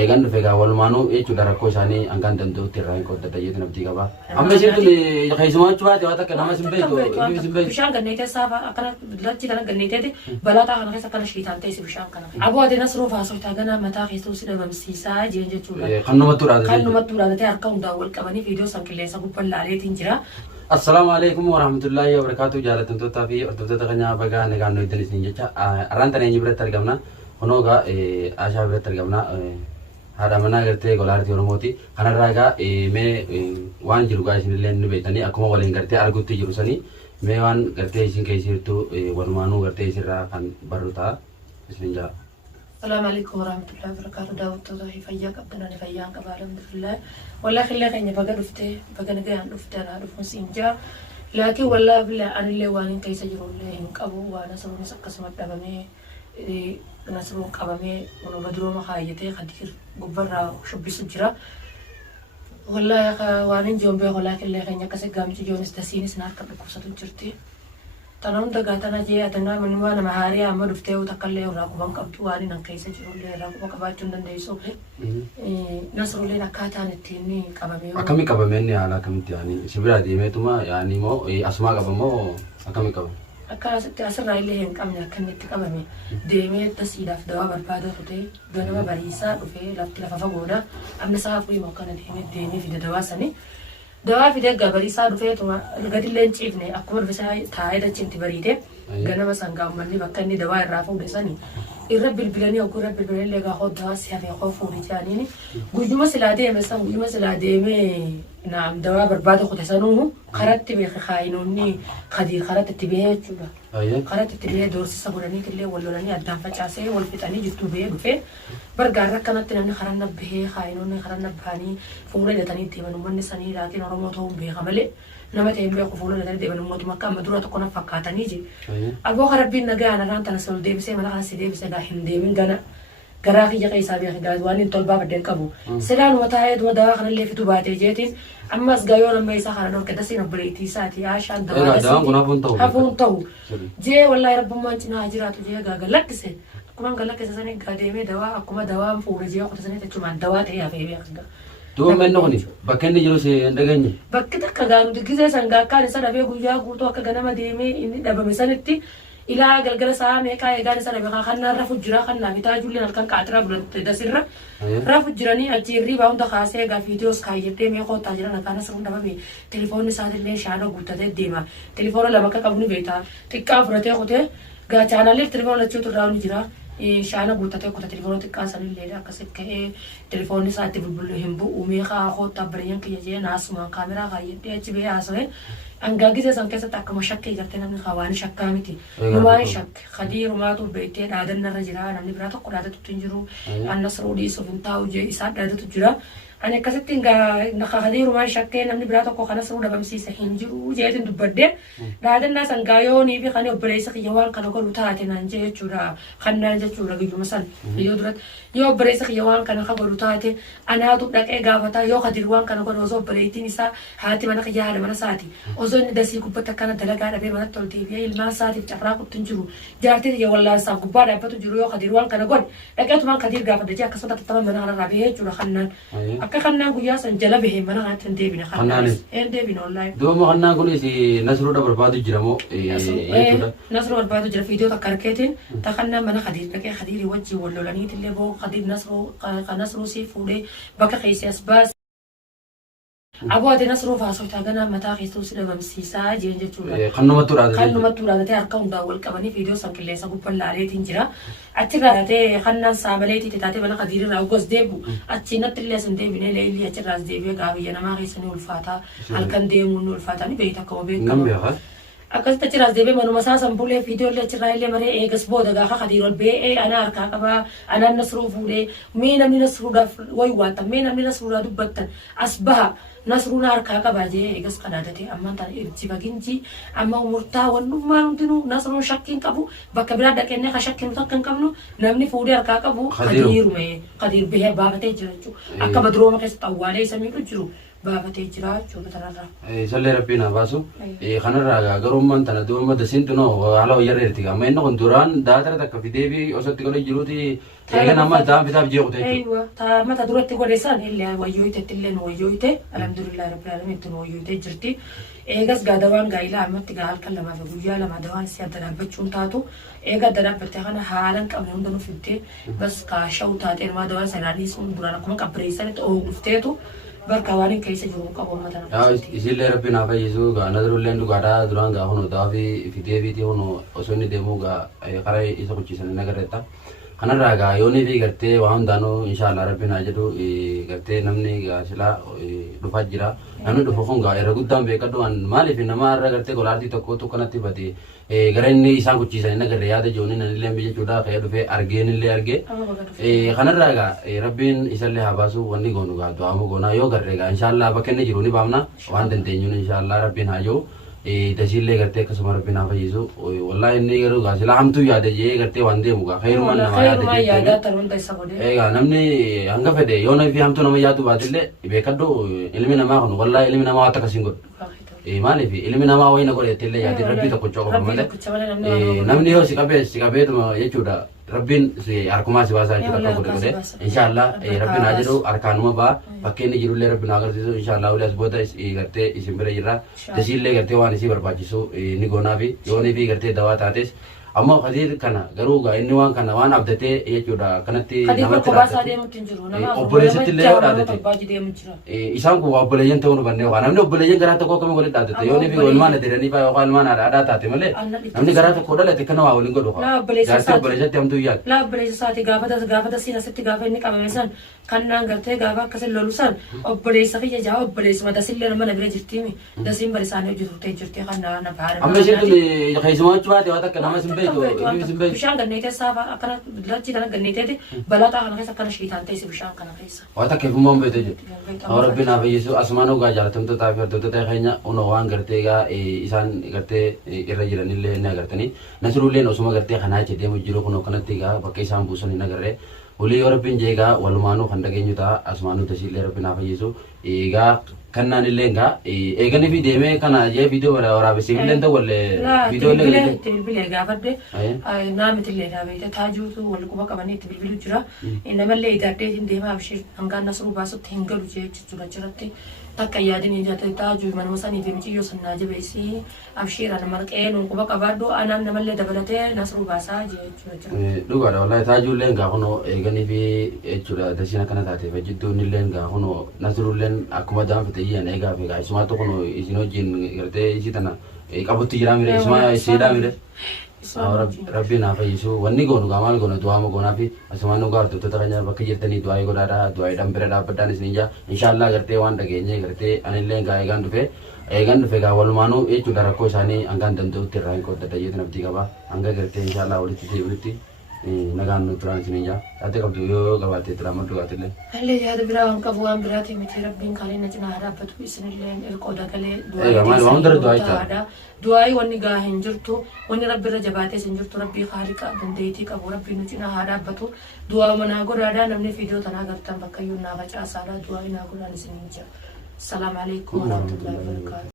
eegan dhufe gaa walumaanuu jechuudha rakkoo isaanii hangaan danda'utti irraa hin qooddata jechuun abdii qaba. Amma isheetu keessumaa jechuudha waan akka nama simbeetu bishaan ganneetee saafa akkana lachi kana ganneeteeti balaataa kana keessa akkana shiitaan ta'e bishaan kana. Aboo ati nasruu faasoftaa ganaa mataa keessoo si dhabamsiisaa jeen jechuudha. Kan numattuu dhaadate. Kan numattuu dhaadate harka hundaan wal qabanii viidiyoo san qilleensa gubbaan laaleetiin jira. Assalamu alaikum warahmatullahi wabarakatuh jaalatamtoota fi hordoftoota keenya baga nagaan nuyi isin jecha arranta neenyi biratti argamna honoga ashaa biratti argamna haadha manaa gartee golaartii oromooti kanarraa egaa mee waan jiru gaa isinillee nu beektanii akkuma waliin gartee argutti jiru sanii mee waan gartee isin keessirtu walumaanuu gartee isirraa kan barru ta'a isin jaa. السلام عليكم ورحمة الله وبركاته داود توضحي فيا قبنا نفيان قبل الحمد لله والله خلي خيني بقى رفته بقى نجيان رفته أنا رفون سينجا لكن والله بالله أنا اللي وانين كيس جرو اللي هنك أبو وانا سروني سكس مدة بمي نسرون كبمي ونبدرو مخايته خدير قبرة شبي سجرا والله يا وانين جنبي والله خلي خيني كسر قامت جونس تسيني سنار قبل كوسة تجرتي تنام دقاتنا جيه أتنا من وانا مهاري أما رفته وتكلم وراقبهم قبض واني نكيس جرو اللي راقبهم قبض جندن ديسوه نصر اللي نكاتان التيني قبمي أكمل قبمي على كم يعني سبلا ديمتما يعني مو أسماء قبمو أكمل قبم أكاسة أسرع اللي هن كم نكمل قبمي ديمة تسيدا في دوا بربادة خطي دونما بريسا وفي لفت لفافا غودا أمن سافري مكان ديمة في دوا سني دوا في دقة بريسا وفي توما لقدي لين شيفني أكبر بس تايدا تشنتي بريده جانا مثلا قامني بكني دوا الرافو بسني الرب البلاني أو الرب البلاني اللي قاعد دوا سيافي خوفو رجانيني قدوم سلادة مثلا قدوم سلادة نعم دوا بربادة خطي سنوه خرجت بخاينوني خدي خرجت تبيه شولا خرجت تبيه دور سبوراني كله ولولاني أدام فجأسي والفتاني جتو بيه بفه برجع كانت تناني خرجنا به خاينوني خرجنا بهاني فورة دتاني تبانو من سني لكن رموتهم به خملة nama ta'e mbee ko fuula daldalii deeman mootummaa akka amma dura tokko na fakkaatanii je aboo harabbiin nagaa ana raan tana sol deebisee mana kana si deebisee gaa hin deemin gana garaa kiyya keessaa beekan gaa waan hin tolbaa baddeen qabu silaan wataa duma dawaa kana illee fitu baatee jeetiin ammas gaa yoo nama isaa kana dhorke dasiin obboleettii isaati aashaan dawaa hafuun ta'u jee wallaahi rabbummaan cinaa jiraatu jee gaa gallakkise akkuma gallakkise sanii gaa deemee dawaa akkuma dawaan fuula jee qotasanii jechuun dawaa ta'ee hafee beekan دوم من نغني بكني جلوس عندكني بكتك كجانو تجزء سانغا كان سنة في غوجا غوتو كجانا ما ديمي إني دابا مسنتي إلى قلقلة ساعة ميكا يجاني سنة بخا خنا رفو جرا خنا بتاجو لنا كان كاترا بلد تدسيرة رفو جراني أجيري باون دخاسة غا فيديوز كايجتة ميكو تاجرا نكانا سرون دابا بي تليفون ساعة اللي شانو غوتا ديما تليفون لما كابوني بيتا تكا فرتة خوته غا channel تليفون لتشو تراوني جرا شانا قلت كنت تليفون تكاسر الليلة كسب كه تليفوني ساعتي بالبلو هم بو وميخا أخو تبريان كي يجي ناس ما كاميرا غاية تيجي بيه أسوي أنجاجي زي سانكسة تاك مشكلة جرتنا من خواني شكامتي نماي شك خدير ما تو بيتي رادن الرجال أنا نبرة قرادة تنجرو الناس رودي سوفن تاو جي إسات رادة تجرا أنا كسبت خدير ما شكّي نمني براتو كو خلاص رودا بمسي سحنجرو جيتن دبردة رادن الناس أنجايو نيبي خاني أبريس خيوان كانوا كلو تاتي نانجي تجرا خنا نانجي تجرا جيجو مثلا يودرت يو أبريس خيوان كانوا كلو تاتي أنا هاتو بدك إجابة يو خديروان كانوا كلو وزو بريتي نسا هاتي منا خيار منا ساتي وزون دسي كوبتا كانت دلقا ربي منا تولتي بيا الماء ساتي بتفراق تنجرو جارتي يا والله سام كوبا ربي تجرو يو خديروان كانوا كل لكن تمان خدير جابة دجا كسبت تطلع منا على ربي تجرا خنا akka kannaan guyyaa san jala bahee mana kanatti hin deebine hin deebine wallahi dooma kannaan kunis nasruudha barbaadu jira moo nasru barbaadu jira fiidiyoo takka arkeetiin ta kannaan mana khadiir dhaqee khadiirii wajjii wal lolaniitillee boo khadiir nasru sii fuudhee bakka keessi as baas أبو أدي نصرو فاسو تاجنا متاخي سوسي لبمسيسا جين جتولا خنو متورا تي أركون داول كماني فيديو سانكلي سبب بالله تنجرا أتشرا تي خنان ساملتي تتاتي بنا قدير راوغوس ديبو أتشينا تللي سندي بني ليلي أتشرا ديبي قاوي أنا ما غيسني والفاتا هالكن ديمون والفاتا ني بيتا كوبي أكست أتشرا ديبي منو مسا سامبولي فيديو اللي أتشرا اللي مري إيجس بودا غاخا خديرول بي أنا أركا كبا أنا نصرو فولي مين من نصرو دا ويواتا مين من نصرو دا دبتا أصبح نصرنا أركا كباجي إيجاس قنادتي أما ترى إرتباكينجي أما مرتا ونما نتنو نصرنا شاكين كابو بكبرات دكانة خشاكين متكن كابنو نمني فودي أركا كابو قدير به بابته جرجو أكبر دروما كيس طوالي سميرو جرو baafatee jira jechuudha tanarraa. Sallee rabbiin haa baasu. Kanarraa garummaan tana duuba dasintu noo haala hoyyarreerti amma inni kun duraan daatara takka fidee fi osatti godhe jiruuti eegan amma daan fitaaf jeequte jechuudha. Taa mata duratti godheessan illee wayyooyite illee wayyooyite alhamdulillah rabbil alamin tun wayyooyite jirti. Eegas gaadawaan gaa'ilaa ammatti gaa halkan lamaa fi guyyaa lama dawaan si adda dhaabbachuun taatu eega adda dhaabbattee kana haalan qabne hunda nu fiddee bas kaasha'u taatee ilmaa dawaan sanaanis duraan akkuma qabbireessanitti oogufteetu barka waan keessa jiru qabu uummata nama. Isillee rabbiin haa fayyisu gaa nadarulleen dhugaadhaa duraan gaa hunoo ta'aa fi fidee fi hunoo osoo inni deemuu gaa karaa isa kuchiisan hin agarreetta. Kanarraa gaa yoonii fi gartee waan hundaanuu inshaallah rabbiin haa jedhu gartee namni gaa silaa dhufaa jira. Namni dhufu kun gaa irra guddaan beekadhu waan maaliif nama irra gartee golaartii tokkotu kanatti bate gara inni isaan kuchiisan hin agarre yaada jooniin anillee jechuudha ka'ee dhufee argeen illee argee. Kanarraa gaa rabbiin isallee haa baasu wanni goonu gaa du'aamu goonaa yoo garree gaa inshaallah bakka inni jiru ni baafna waan dandeenyuun inshaallah rabbiin haa jiru. Dasiillee gartee akkasuma rabbiin haa fayyisu wallahi inni garuu gaa silaa hamtuu yaada jee gartee waan deemu gaa khayrumaan nama yaada jee namni hanga fedhe yoo nafi hamtuu nama yaadu baatillee beekadhu ilmi namaa kun wallahi ilmi namaa waan akkasiin godhu maaliif ilmi namaa wayina godheettillee yaadi rabbii tokko coqofa malee namni yoo si qabeetuma jechuudha rabbiin harkumaa si baasaa jechuudha akka godhe inshaallah rabbiin haa jedhu harkaanuma ba'a bakkeen jirullee rabbiin haa agarsiisu inshaallah ulee as booda gartee isin bira jirra dasiillee gartee waan isii barbaachisu ni goonaa fi yoonii fi gartee dawaa taates amma Khadiir kana garuu gaa inni waan kana waan abdatee jechuudha kanatti namatti obboleessitti illee yoo dhaadate isaan kun obboleeyyan ta'uu nu bannee waan namni obboleeyyan garaa tokko akkami walitti dhaadate yoonii fi walmaan adeeranii fa'aa yookaan ilmaan aadaa taate malee namni garaa tokko dhalate kana waa waliin godhu jaartii obboleessatti hamtuu yaadu. Laa obboleessa isaati gaafa siin asitti gaafa inni qabame san kannaan gartee gaafa akkasin lolu san obboleessa kiyya jaa obboleessuma dasillee nama na bira jirtiimi dasiin bari isaanii hojii turtee jirti kannaan na baara. Amma isheen tun keessummaachuu baate waan akka nama sin bishaan ganneetee saafa akkana lachii kana ganneeteeti balaataa kana keessa akkana shiitaan teessi bishaan kana keessa. Waan akka ifummaan beekte jechuudha. Rabbiin haa fayyisu asumaan ogaa jaalatamtootaa fi hordoftoota keenya unoo waan gartee egaa isaan gartee irra jiranillee ni agartanii nasirulleen osuma gartee kanaa jecha deemu jiru kunoo kanatti egaa bakka isaan buusan hin agarree ulii yoo rabbiin jee egaa walumaanuu kan dhageenyu ta'a asumaanuu tasiillee rabbiin haa fayyisu egaa kannaan illee egaa eeganii fi deemee kana jee viidiyoo waraabessee illee ta'u wallee viidiyoo illee itti bilbilee gaafadde naamiti illee dhaabeete taajuutu wal quba qabanii itti bilbilu jira namallee idaaddeetiin deemaa abshii hangaan nasruu baasutti hin galu jee jechuudha jiratti takka yaadini jate taaju manuma sanii fi miciyyoo sannaa jabeessi abshiira nama qeenuun quba qabaaddu anaan namallee dabalatee nasruu baasaa jee jechuudha. Dhugaadha wallahi taajulleen gaa kunoo eeganii fi jechuudha dasiin akkana taateef jidduun illeen gaa kunoo nasrulleen akkuma daanfite iyyan eegaa fi gaa isumaatu kunoo isin wajjin gartee isii tana qabutti jiraa mire isuma isiidhaa mire. Rabbiin haa fayyisu wanni goonu gaa maal goona du'aama goonaa fi asumaan dhugaa hordoftoota keenya bakka jirtanii du'aayii godhaadhaa du'aayiidhaan bira dhaabbadhaan isin ijaa inshaallah gartee waan dhageenye gartee anillee gaa eegaan dhufe gaa walumaanuu jechuudha rakkoo isaanii hangaan danda'utti irraa hin qooddadha jeetiin abdii qaba hanga gartee inshaallah walitti deebinutti nagaan nu turaan isin ijaa yaadde qabdu yoo qabaattee turaa maddu gaatillee. Hallee yaada biraa waan qabu waan biraati miti rabbiin kalee na cinaa dhaabbatu isinillee ilqoo dagalee du'aayii wanni gaa hin jirtu wanni rabbi irra jabaatees hin jirtu rabbii haaliqa dandeettii qabu rabbiin nu cinaa haa dhaabbatu du'aa manaa godhaadhaa namni fiidiyoo tanaa gartan bakka iyyuu naa facaasaadhaa du'aayii naa godhaan isin hin jira. Salaamu alaikum warahmatullahi wabarakatuh.